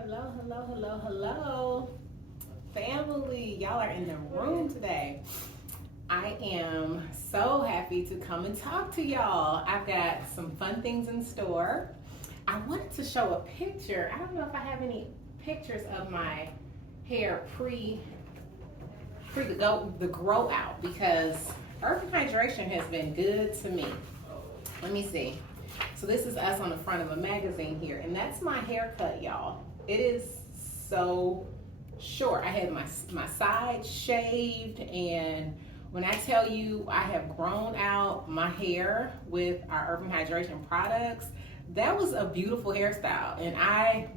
Hello, hello, hello, hello. Family, y'all are in the room today. I am so happy to come and talk to y'all. I've got some fun things in store. I wanted to show a picture. I don't know if I have any pictures of my hair pre the grow out because urban hydration has been good to me. Let me see. So this is us on the front of a magazine here, and that's my haircut, y'all. It is so short. I had my sides shaved, and when I tell you I have grown out my hair with our Urban Hydration products, that was a beautiful hairstyle, and I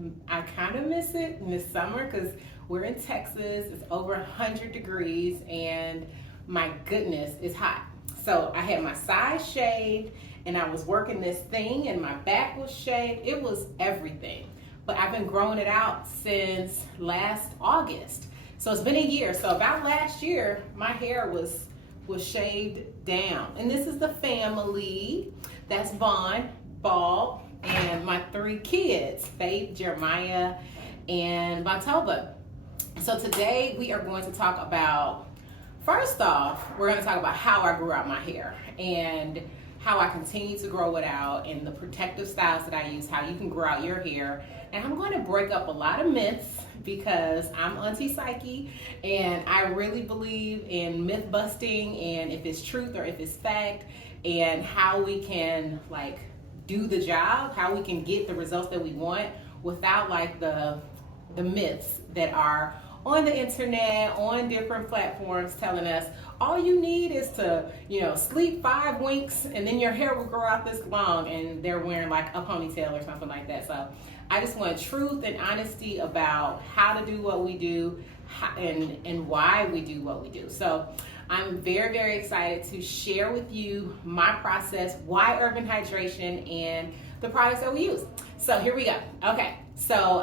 kind of miss it in the summer because we're in Texas. It's over 100 degrees, and my goodness, it's hot. So I had my sides shaved, and I was working this thing, and my back was shaved. It was everything. But I've been growing it out since last August. So it's been a year. So about last year, my hair was shaved down. And this is the family. That's Vaughn, Ball, and my 3 kids, Faith, Jeremiah, and Batova. So today we are going to talk about, first off, we're going to talk about how I grew out my hair and how I continue to grow it out and the protective styles that I use, how you can grow out your hair. And I'm going to break up a lot of myths because I'm Auntie Psyche and I really believe in myth busting and if it's truth or if it's fact and how we can do the job, how we can get the results that we want without the myths that are on the internet, on different platforms telling us all you need is to, sleep 5 winks and then your hair will grow out this long, and they're wearing like a ponytail or something like that. So I just want truth and honesty about how to do what we do and why we do what we do. So I'm very, very excited to share with you my process, why Urban Hydration, and the products that we use. So here we go. Okay. So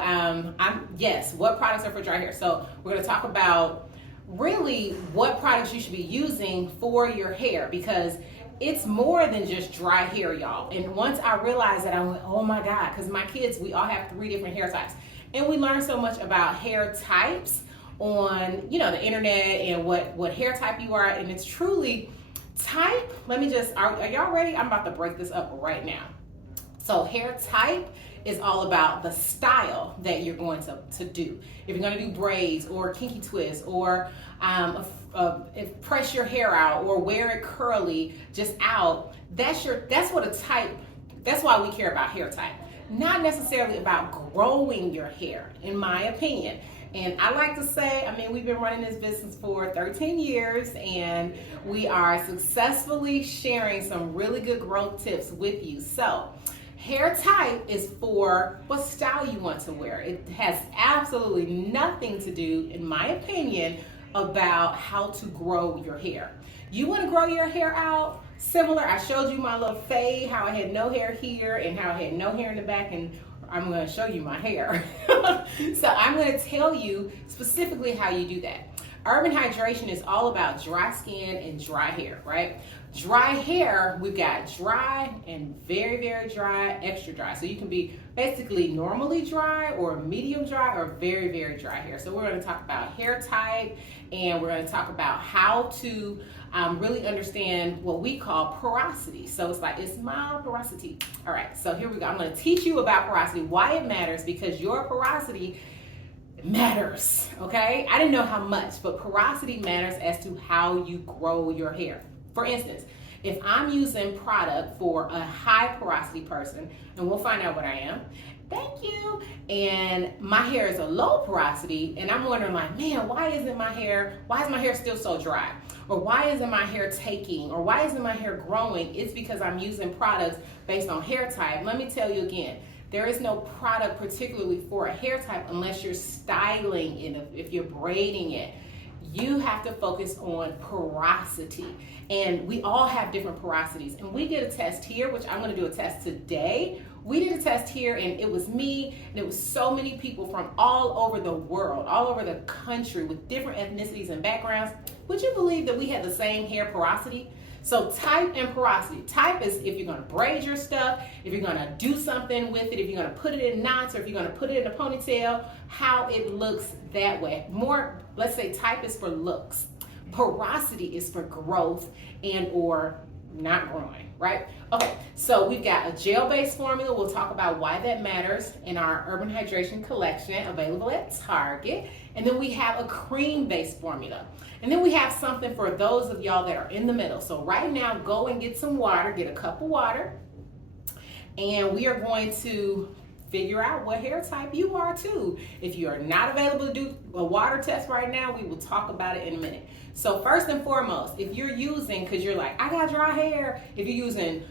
what products are for dry hair? So we're going to talk about really what products you should be using for your hair because it's more than just dry hair, y'all. And once I realized that, I went, oh my God, because my kids, we all have 3 different hair types. And we learn so much about hair types on, the internet and what hair type you are. And it's truly type. Are y'all ready? I'm about to break this up right now. So hair type is all about the style that you're going to do. If you're going to do braids or kinky twists or press your hair out or wear it curly just out, that's why we care about hair type. Not necessarily about growing your hair, in my opinion. And I like to say, we've been running this business for 13 years and we are successfully sharing some really good growth tips with you. So hair type is for what style you want to wear. It has absolutely nothing to do, in my opinion, about how to grow your hair. You want to grow your hair out? Similar, I showed you my little fade, how I had no hair here and how I had no hair in the back, and I'm going to show you my hair. So I'm going to tell you specifically how you do that. Urban Hydration is all about dry skin and dry hair, right? Dry hair, we've got dry and very, very dry, extra dry. So you can be basically normally dry or medium dry or very, very dry hair. So we're going to talk about hair type and we're going to talk about how to really understand what we call porosity. So it's mild porosity. All right, so here we go. I'm going to teach you about porosity, why it matters, because your porosity matters, okay? I didn't know how much, but porosity matters as to how you grow your hair. For instance, if I'm using product for a high porosity person, and we'll find out what I am, thank you, and my hair is a low porosity, and I'm wondering man, why is my hair still so dry? Or why isn't my hair taking? Or why isn't my hair growing? It's because I'm using products based on hair type. Let me tell you again, there is no product particularly for a hair type unless you're styling it, if you're braiding it. You have to focus on porosity. And we all have different porosities. And we did a test here, which I'm going to do a test today. We did a test here, and it was me, and it was so many people from all over the world, all over the country with different ethnicities and backgrounds. Would you believe that we had the same hair porosity? So type and porosity. Type is if you're going to braid your stuff, if you're going to do something with it, if you're going to put it in knots, or if you're going to put it in a ponytail, how it looks that way. More, let's say type is for looks. Porosity is for growth and or not growing, right? Okay, so we've got a gel-based formula. We'll talk about why that matters in our Urban Hydration collection, available at Target. And then we have a cream-based formula. And then we have something for those of y'all that are in the middle. So right now, go and get some water, get a cup of water, and we are going to figure out what hair type you are too. If you are not available to do a water test right now, we will talk about it in a minute. So first and foremost, if you're using, because you're like, I got dry hair, if you're using,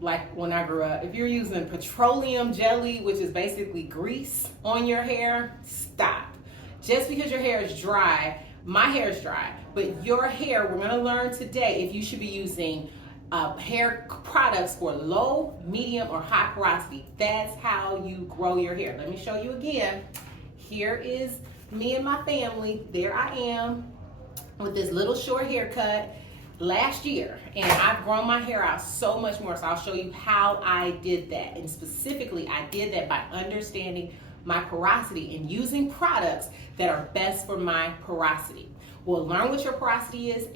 like when I grew up, if you're using petroleum jelly, which is basically grease on your hair, stop. Just because your hair is dry, my hair is dry, but your hair, we're going to learn today if you should be using hair products for low, medium, or high porosity. That's how you grow your hair. Let me show you again. Here is me and my family. There I am with this little short haircut last year, and I've grown my hair out so much more. So I'll show you how I did that. And specifically, I did that by understanding my porosity and using products that are best for my porosity. We'll learn what your porosity is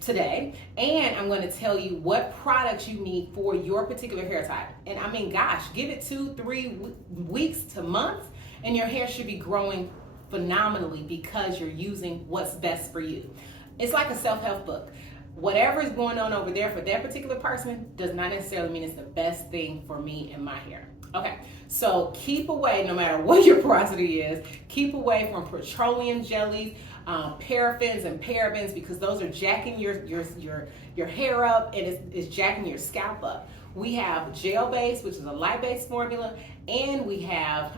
today, and I'm going to tell you what products you need for your particular hair type. And I mean, gosh, give it 2-3 weeks to months, and your hair should be growing phenomenally because you're using what's best for you. It's like a self-help book. Whatever is going on over there for that particular person does not necessarily mean it's the best thing for me and my hair. Okay, so keep away, no matter what your porosity is, keep away from petroleum jellies, paraffins and parabens, because those are jacking your hair up, and it's jacking your scalp up. We have gel-based, which is a light-based formula, and we have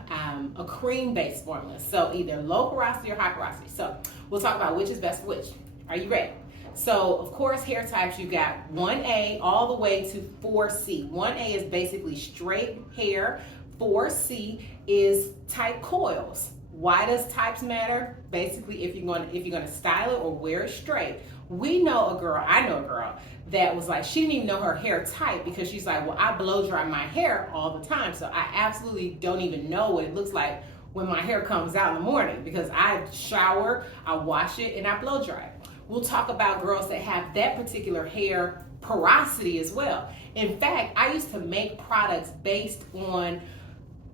a cream-based formula. So either low porosity or high porosity. So we'll talk about which is best for which. Are you ready? So of course, hair types, you got 1A all the way to 4C. 1A is basically straight hair. 4C is tight coils. Why does types matter? Basically, if you're gonna style it or wear it straight. I know a girl that was like, she didn't even know her hair type because she's like, well, I blow dry my hair all the time, so I absolutely don't even know what it looks like when my hair comes out in the morning, because I shower, I wash it, and I blow dry it. We'll talk about girls that have that particular hair porosity as well. In fact, I used to make products based on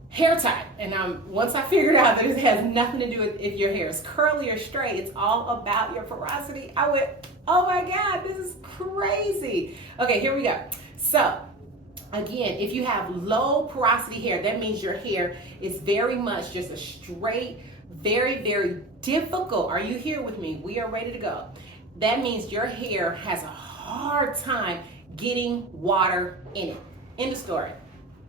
hair type, and once I figured out that it has nothing to do with if your hair is curly or straight, it's all about your porosity, I went, oh my God, this is crazy. Okay, here we go. So again, if you have low porosity hair, that means your hair is very much just a straight, very, very difficult. Are you here with me? We are ready to go. That means your hair has a hard time getting water in it. End of story.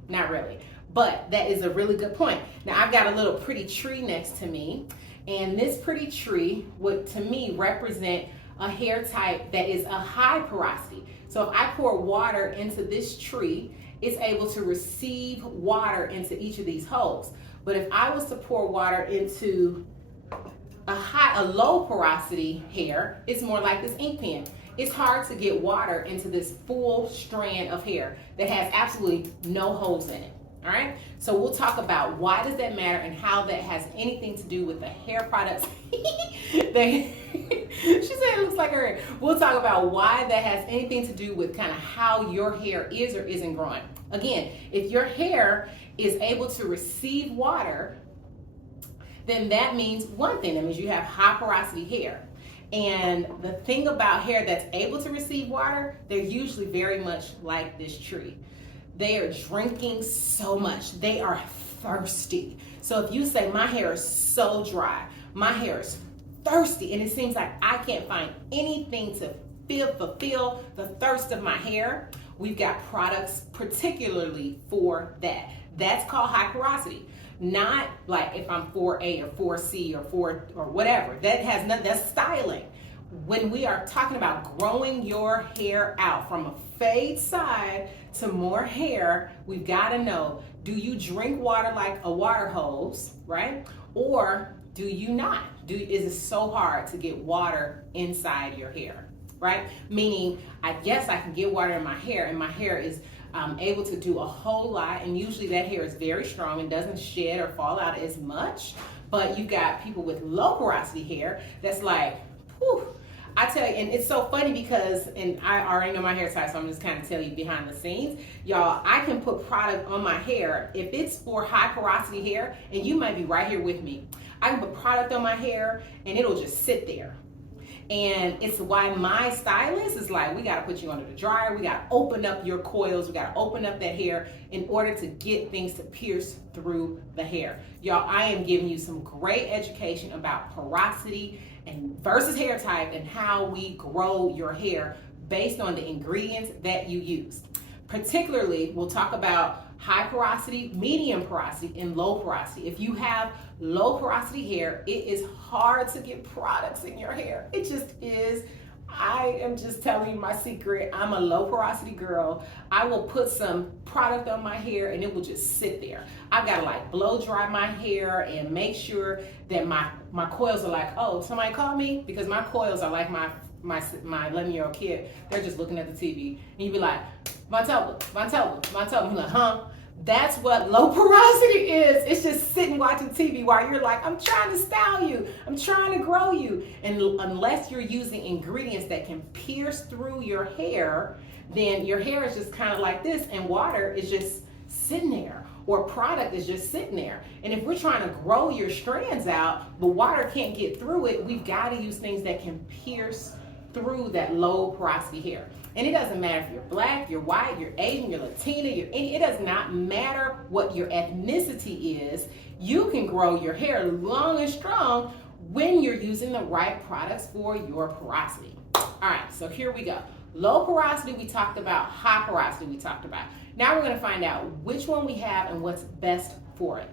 Not really. But that is a really good point. Now I've got a little pretty tree next to me, and this pretty tree would, to me, represent a hair type that is a high porosity. So if I pour water into this tree, it's able to receive water into each of these holes. But if I was to pour water into a low porosity hair, it's more like this ink pen. It's hard to get water into this full strand of hair that has absolutely no holes in it. All right, so we'll talk about why does that matter and how that has anything to do with the hair products. She said it looks like her hair. We'll talk about why that has anything to do with kind of how your hair is or isn't growing. Again, if your hair is able to receive water, then that means one thing. That means you have high porosity hair. And the thing about hair that's able to receive water, they're usually very much like this tree. They are drinking so much. They are thirsty. So if you say, my hair is so dry, my hair is thirsty, and it seems like I can't find anything to fulfill the thirst of my hair, we've got products particularly for that. That's called high porosity. Not like if I'm 4A or 4C or 4 or whatever. That has nothing, that's styling. When we are talking about growing your hair out from a fade side to more hair, we've got to know, do you drink water like a water hose, right? Or do you not? Is it so hard to get water inside your hair? right? Meaning, I guess I can get water in my hair, and my hair is able to do a whole lot, and usually that hair is very strong and doesn't shed or fall out as much. But you got people with low porosity hair that's like, whew. I tell you, and it's so funny because, and I already know my hair type, so I'm just kind of telling you behind the scenes. Y'all, I can put product on my hair if it's for high porosity hair, and you might be right here with me. I can put product on my hair and it'll just sit there. And it's why my stylist is like, we gotta put you under the dryer, we gotta open up your coils, we gotta open up that hair in order to get things to pierce through the hair. Y'all, I am giving you some great education about porosity and versus hair type and how we grow your hair based on the ingredients that you use. Particularly, we'll talk about high porosity, medium porosity, and low porosity. If you have low porosity hair, it is hard to get products in your hair. It just is. I am just telling you my secret. I'm a low porosity girl. I will put some product on my hair and it will just sit there. I've got to like blow dry my hair and make sure that my coils are like, oh, somebody call me? Because my coils are like my 11-year-old kid. They're just looking at the TV. And you'd be like, Montello. I'm like, huh? That's what low porosity is. It's just sitting watching TV while you're like, I'm trying to style you. I'm trying to grow you. And unless you're using ingredients that can pierce through your hair, then your hair is just kind of like this, and water is just sitting there, or product is just sitting there. And if we're trying to grow your strands out, but water can't get through it, we've got to use things that can pierce through that low porosity hair. And it doesn't matter if you're black, you're white, you're Asian, you're Latina, it does not matter what your ethnicity is. You can grow your hair long and strong when you're using the right products for your porosity. All right, so here we go. Low porosity we talked about, high porosity we talked about. Now we're gonna find out which one we have and what's best for it.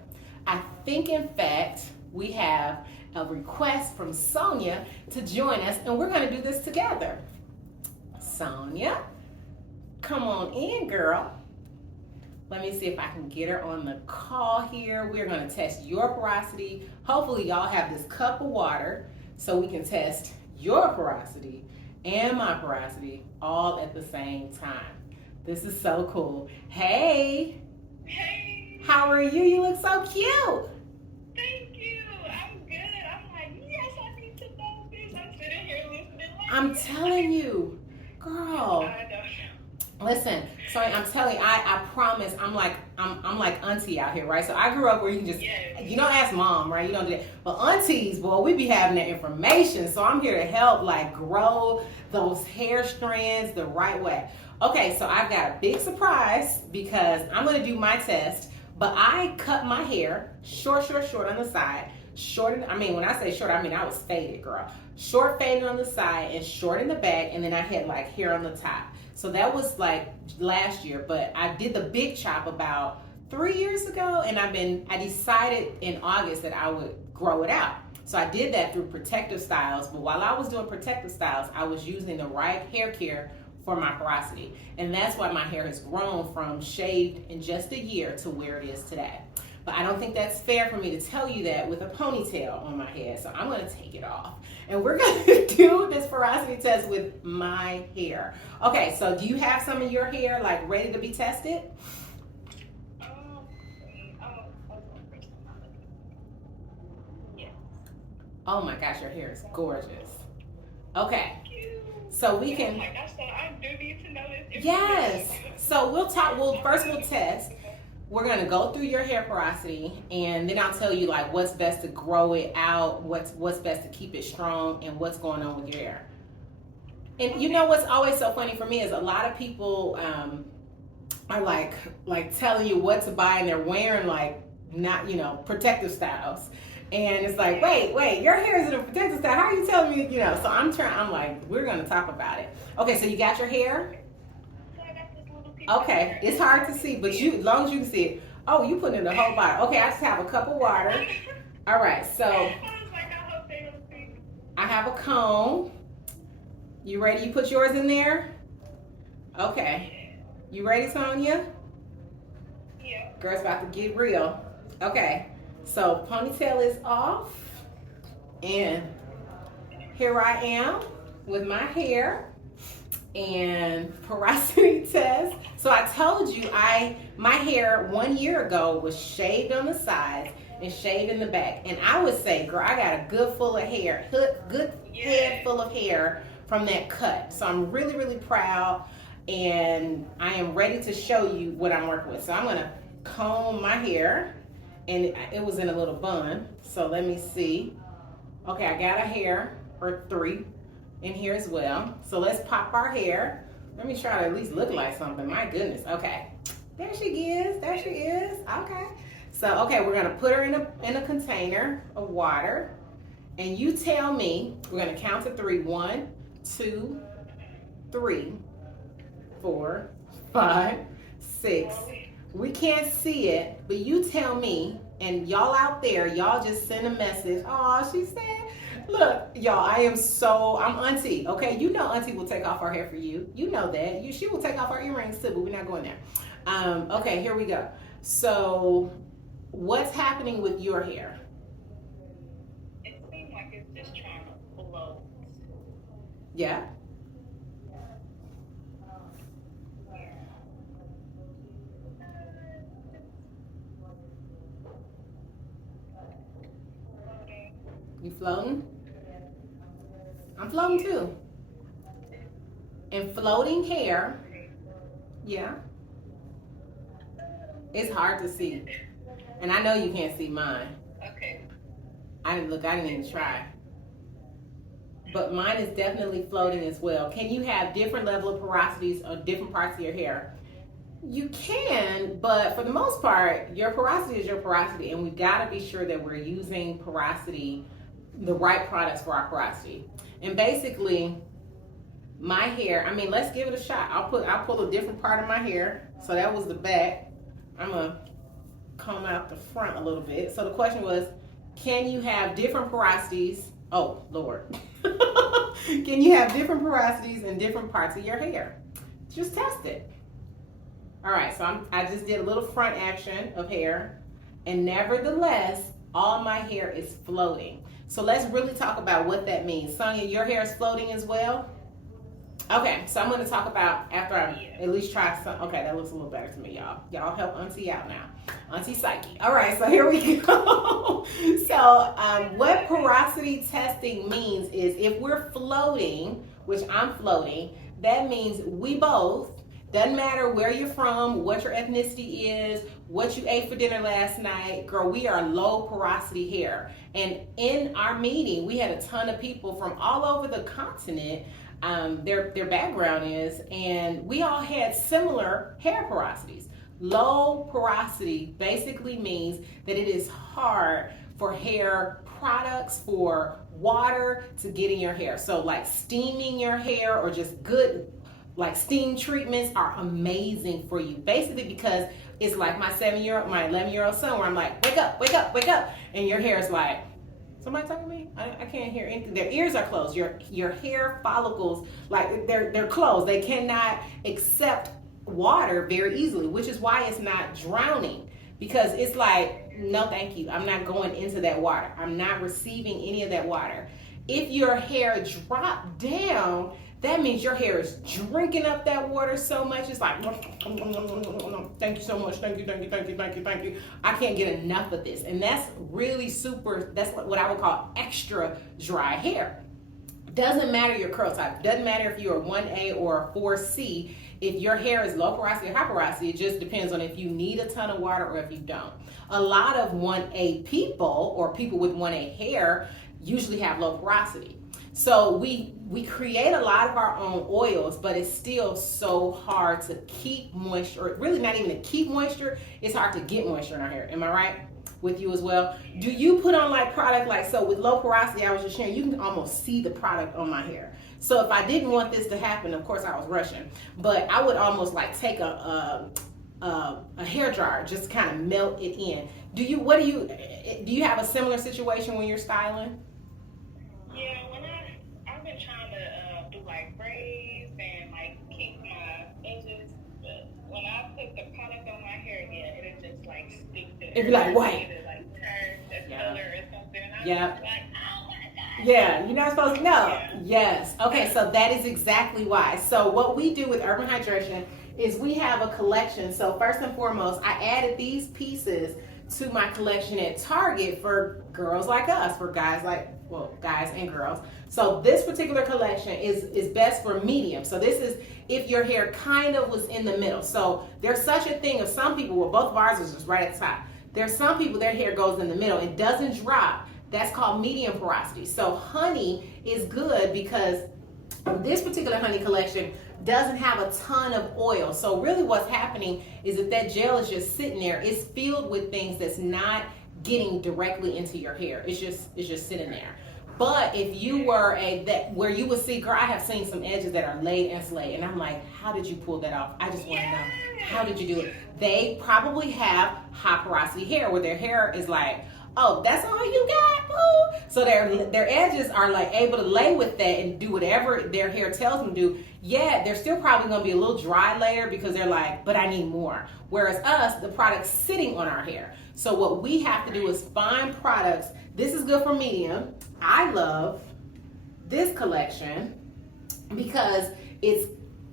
I think in fact, we have a request from Sonia to join us, and we're gonna do this together. Sonia, come on in, girl. Let me see if I can get her on the call here. We're gonna test your porosity. Hopefully y'all have this cup of water so we can test your porosity and my porosity all at the same time. This is so cool. Hey. Hey. How are you? You look so cute. Thank you. I'm good. I'm like, yes, I need to know this. I'm sitting here listening. I'm telling you. Girl, I know. listen, sorry, I'm telling you, I promise, I'm like auntie out here, right? So I grew up where you can just, you don't ask mom, right? You don't do that. But aunties, boy, we be having that information. So I'm here to help like grow those hair strands the right way. Okay, so I've got a big surprise because I'm gonna do my test, but I cut my hair short on the side. When I say short, I mean I was faded, girl. Short faded on the side and short in the back, and then I had like hair on the top. So that was like last year, but I did the big chop about 3 years ago, and I decided in August that I would grow it out. So I did that through Protective Styles, but while I was doing Protective Styles, I was using the right hair care for my porosity. And that's why my hair has grown from shaved in just a year to where it is today. But I don't think that's fair for me to tell you that with a ponytail on my head. So I'm gonna take it off. And we're gonna do this porosity test with my hair. Okay, so do you have some of your hair like ready to be tested? Yes. Oh my gosh, your hair is gorgeous. Okay, so we can. Like I said, I do need to know this. Yes. So we'll test. We're gonna go through your hair porosity, and then I'll tell you like what's best to grow it out, what's best to keep it strong, and what's going on with your hair. And you know what's always so funny for me is a lot of people are like telling you what to buy, and they're wearing like not Protective Styles, and it's like wait, your hair is in a Protective Style. How are you telling me So I'm like, we're gonna talk about it. Okay, so you got your hair. Okay, it's hard to see, but as long as you can see it. Oh, you put in the whole bottle. Okay, I just have a cup of water. All right, so I have a comb. You ready? You put yours in there? Okay. You ready, Sonia? Yeah. Girl's about to get real. Okay, so ponytail is off. And here I am with my hair. and porosity test. So I told you my hair 1 year ago was shaved on the sides and shaved in the back. And I would say, girl, I got a good full of hair, good head full of hair from that cut. So I'm really, really proud, and I am ready to show you what I'm working with. So I'm gonna comb my hair, and it was in a little bun. So let me see. Okay, I got a hair or 3 in here as well. So let's pop our hair. Let me try to at least look like something. My goodness. Okay, there she is. There she is. Okay. So okay, we're gonna put her in a container of water, and you tell me. We're gonna count to 3. 1, 2, 3, 4, 5, 6. We can't see it, but you tell me, and y'all out there, y'all just send a message. Oh, she said, look, y'all, I'm Auntie, okay? You know Auntie will take off her hair for you. You know that. She will take off our earrings too, but we're not going there. Okay, here we go. So, what's happening with your hair? It seems like it's just trying to float. Yeah? You floating? I'm floating too. And floating hair, yeah, it's hard to see. And I know you can't see mine. Okay. I didn't even try. But mine is definitely floating as well. Can you have different level of porosities on different parts of your hair? You can, but for the most part, your porosity is your porosity, and we gotta be sure that we're using porosity, the right products for our porosity. And basically, my hair, let's give it a shot. I'll pull a different part of my hair. So that was the back. I'm gonna comb out the front a little bit. So the question was, can you have different porosities? Oh, Lord. Can you have different porosities in different parts of your hair? Just test it. All right, so I just did a little front action of hair, and nevertheless, all my hair is floating. So let's really talk about what that means. Sonia, your hair is floating as well? Okay, so I'm going to talk about after I at least try some. Okay, that looks a little better to me, y'all. Y'all help Auntie out now. Auntie Psyche. All right, so here we go. So what porosity testing means is if we're floating, which I'm floating, that means we both, doesn't matter where you're from, what your ethnicity is, what you ate for dinner last night, girl, we are low porosity hair. And in our meeting, we had a ton of people from all over the continent. Their background is, and we all had similar hair porosities. Low porosity basically means that it is hard for hair products, for water to get in your hair. So like steaming your hair or just good, like steam treatments are amazing for you. Basically because it's like my 11-year-old son where I'm like, wake up, wake up, wake up. And your hair is like, somebody talking to me? I can't hear anything. Their ears are closed. Your hair follicles, like they're closed. They cannot accept water very easily, which is why it's not drowning. Because it's like, no thank you. I'm not going into that water. I'm not receiving any of that water. If your hair dropped down, that means your hair is drinking up that water so much. It's like, thank you so much. Thank you, thank you, thank you, thank you, thank you. I can't get enough of this. And that's really super, that's what I would call extra dry hair. Doesn't matter your curl type. Doesn't matter if you're a 1A or a 4C. If your hair is low porosity or high porosity, it just depends on if you need a ton of water or if you don't. A lot of 1A people or people with 1A hair usually have low porosity. So we create a lot of our own oils, but it's still so hard to keep moisture, or really not even to keep moisture, it's hard to get moisture in our hair. Am I right with you as well? Do you put on like product like, so with low porosity, I was just sharing, you can almost see the product on my hair. So if I didn't want this to happen, of course I was rushing, but I would almost like take a hair dryer, just kind of melt it in. Do you have a similar situation when you're styling? Yeah, I've been trying to do like braids and like keep my edges, but when I put the product on my hair again, it'll just like stick to it. It'd be like white. It'll like turn the color or something. And I'm Yeah. just like, oh my God, Yeah, you're not supposed to know. Yeah. Yes. Okay, so that is exactly why. So what we do with Urban Hydration is we have a collection. So first and foremost, I added these pieces to my collection at Target for girls like us, for guys like, well, guys and girls. So this particular collection is best for medium. So this is if your hair kind of was in the middle. So there's such a thing of some people, well, both of ours is just right at the top. There's some people, their hair goes in the middle. It doesn't drop. That's called medium porosity. So honey is good because this particular honey collection doesn't have a ton of oil. So really what's happening is that gel is just sitting there. It's filled with things that's not getting directly into your hair. It's just sitting there. But if you were where you would see, girl, I have seen some edges that are laid and slayed, and I'm like, how did you pull that off? I just want to know, how did you do it? They probably have high porosity hair where their hair is like, oh, that's all you got, boo. So their edges are like able to lay with that and do whatever their hair tells them to do. Yeah, they're still probably gonna be a little dry layer because they're like, but I need more. Whereas us, the product's sitting on our hair. So what we have to do is find products. This is good for medium. I love this collection because it's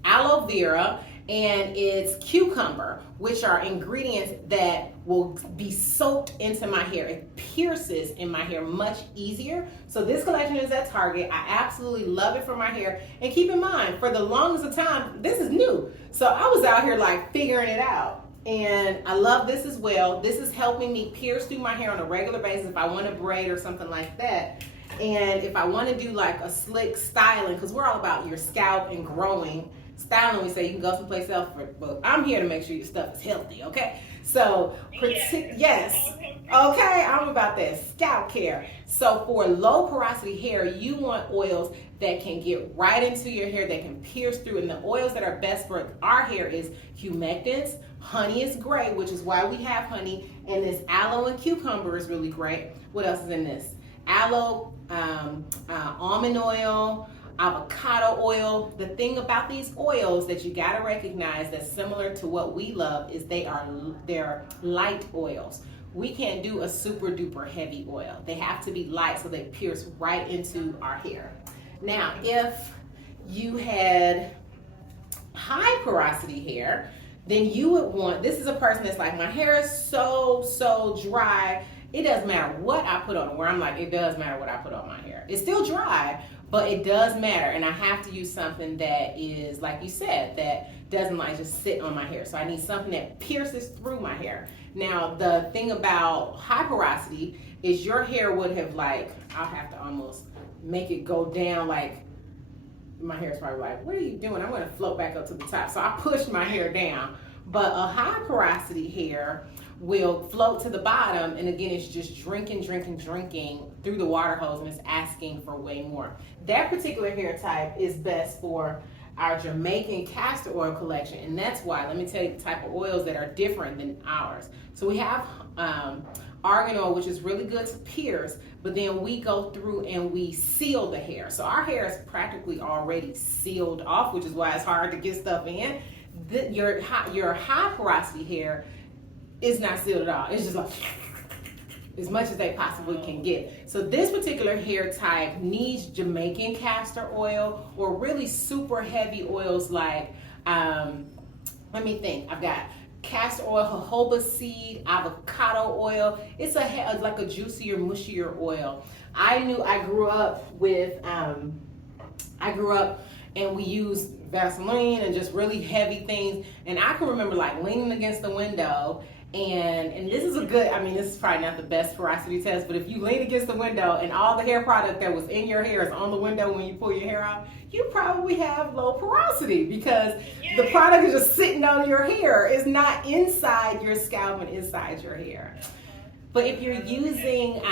aloe vera and it's cucumber, which are ingredients that will be soaked into my hair. It pierces in my hair much easier. So this collection is at Target. I absolutely love it for my hair. And keep in mind, for the longest of time, this is new. So I was out here like figuring it out. And I love this as well. This is helping me pierce through my hair on a regular basis if I want to braid or something like that. And if I want to do like a slick styling, because we're all about your scalp and growing. Styling, we say you can go someplace else, but I'm here to make sure your stuff is healthy, okay? So, yes, okay, I'm about that scalp care. So for low porosity hair, you want oils that can get right into your hair, that can pierce through, and the oils that are best for our hair is humectants. Honey is great, which is why we have honey, and this aloe and cucumber is really great. What else is in this? Aloe, almond oil, avocado oil. The thing about these oils that you got to recognize that's similar to what we love is they're light oils. We can't do a super duper heavy oil. They have to be light so they pierce right into our hair. Now, if you had high porosity hair, then you would want, this is a person that's like, my hair is so dry. It doesn't matter what I put on, where I'm like, it does matter what I put on my hair. It's still dry, but it does matter, and I have to use something that is, like you said, that doesn't like just sit on my hair. So I need something that pierces through my hair. Now, the thing about high porosity is your hair would have like, I'll have to almost make it go down like, my hair is probably like, what are you doing? I'm gonna float back up to the top. So I pushed my hair down. But a high porosity hair will float to the bottom, and again, it's just drinking through the water hose, and it's asking for way more. That particular hair type is best for our Jamaican castor oil collection, and that's why, let me tell you the type of oils that are different than ours. So we have argan oil, which is really good to pierce, but then we go through and we seal the hair. So our hair is practically already sealed off, which is why it's hard to get stuff in. Your high porosity hair is not sealed at all. It's just like as much as they possibly can get. So this particular hair type needs Jamaican castor oil or really super heavy oils like, let me think, I've got castor oil, jojoba seed, avocado oil. It's like a juicier, mushier oil. I grew up and we used Vaseline and just really heavy things. And I can remember like leaning against the window and this is this is probably not the best porosity test, but if you lean against the window and all the hair product that was in your hair is on the window when you pull your hair out, you probably have low porosity because the product is just sitting on your hair. It's not inside your scalp and inside your hair. But if you're using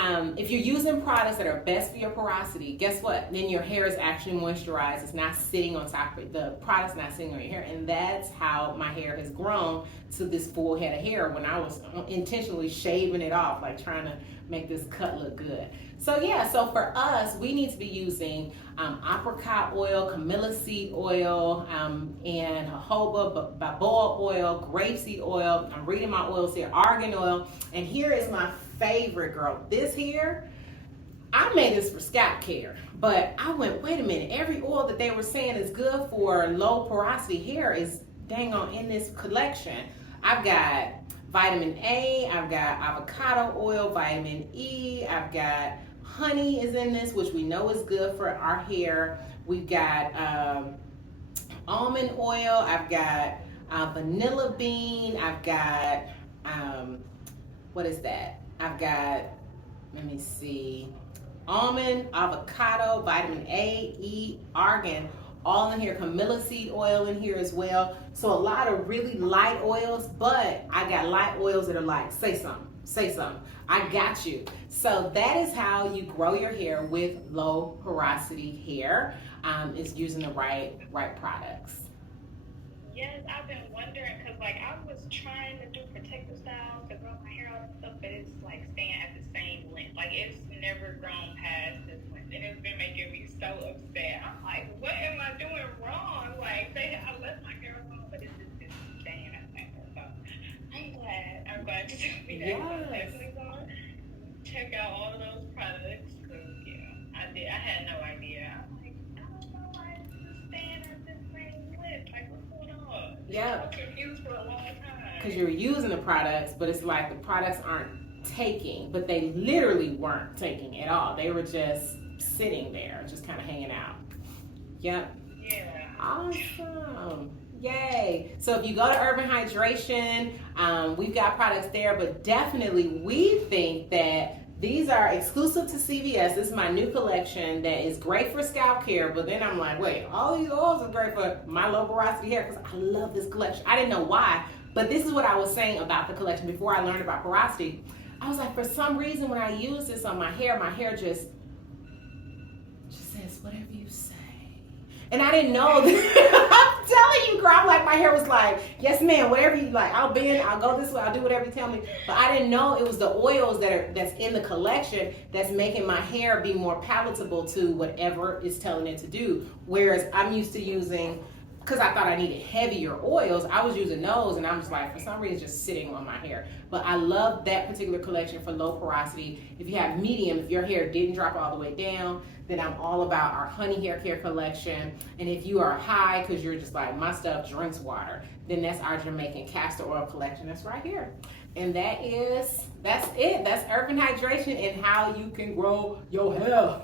products that are best for your porosity, guess what? Then your hair is actually moisturized. It's not sitting on top of it. The product's not sitting on your hair. And that's how my hair has grown to this full head of hair when I was intentionally shaving it off, like trying to make this cut look good. So yeah, so for us, we need to be using apricot oil, camellia seed oil, and jojoba, baboa oil, grapeseed oil. I'm reading my oils here, argan oil. And here is my favorite, girl. This here, I made this for scalp care, but I went, wait a minute, every oil that they were saying is good for low porosity hair is dang on in this collection. I've got vitamin A, I've got avocado oil, vitamin E, I've got honey is in this, which we know is good for our hair. We've got almond oil, I've got vanilla bean, I've got, what is that? I've got, let me see, almond, avocado, vitamin A, E, argan, all in here. Camellia seed oil in here as well. So a lot of really light oils, but I got light oils that are like, say something, say something. I got you. So that is how you grow your hair with low porosity hair, is using the right products. Yes, I've been wondering because like I was trying to do protective styles to grow my hair out and stuff, but it's like staying at the same length. Like it's never grown past this length, and it's been making me so upset. I'm like, what am I doing wrong? Like I left my hair alone, but it's just staying at the same length. So I'm glad to tell me that. Yes. I'm definitely gonna check out all of those products because I had no idea. I'm like, I don't know why it's just staying at the same length. Like what's going on? Yeah. I was confused for a long time. Because you're using the products, but it's like the products aren't taking, but they literally weren't taking at all. They were just sitting there, just kind of hanging out. Yep. Yeah. Awesome. Yay. So if you go to Urban Hydration, we've got products there, but definitely we think that these are exclusive to CVS. This is my new collection that is great for scalp care, but then I'm like, wait, all these oils are great for my low porosity hair because I love this collection. I didn't know why, but this is what I was saying about the collection before I learned about porosity. I was like, for some reason when I use this on my hair just says whatever you say. And I didn't know that. I'm telling you, girl, I'm like, my hair was like, yes, ma'am, whatever you like. I'll bend, I'll go this way, I'll do whatever you tell me. But I didn't know it was the oils that's in the collection that's making my hair be more palatable to whatever it's telling it to do. Whereas I'm used to using, because I thought I needed heavier oils, I was using those, and I'm just like, for some reason, just sitting on my hair. But I love that particular collection for low porosity. If you have medium, if your hair didn't drop all the way down, then I'm all about our honey hair care collection. And if you are high, because you're just like, my stuff drinks water, then that's our Jamaican castor oil collection that's right here. And that's it. That's Urban Hydration and how you can grow your hair.